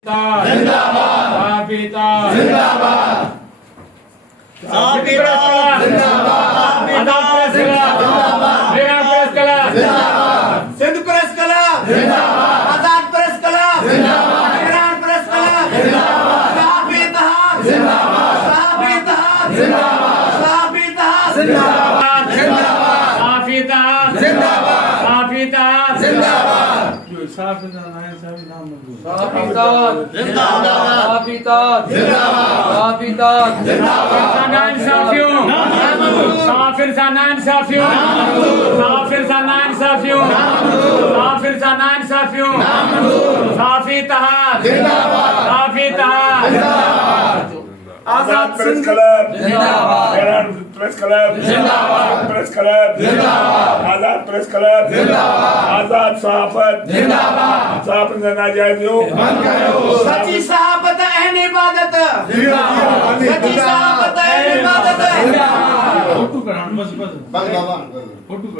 जिंदाबाद सापिता जिंदाबाद सापिता जिंदाबाद जिंदाबाद सिंध प्रेस क्लब जिंदाबाद आजाद प्रेस क्लब जिंदाबाद ईरान प्रेस क्लब जिंदाबाद सापिता जिंदाबाद सापिता जिंदाबाद सापिता जिंदाबाद जिंदाबाद सापिता जिंदाबाद सापिता जिंदाबाद सापिता जिंदाबाद सापिता जिंदाबाद Sanan Safiun Safir Sanan Safiun Safir Sanan Safiun Safir Sanan Safiun Safi Tahad जिंदाबाद Safi Tahad जिंदाबाद आजाद प्रेस क्लब जिंदाबाद ईरान प्रेस क्लब जिंदाबाद प्रेस क्लब जिंदाबाद आजाद प्रेस क्लब जिंदाबाद आजाद सहाफत जिंदाबाद सहाफत नाजायजियों बंद करो सच्ची सहाबत अहल इबादत जिंदाबाद सच्ची सहाबत अहल इबादत जिंदाबाद फोटो करा बस बंद बाबा फोटो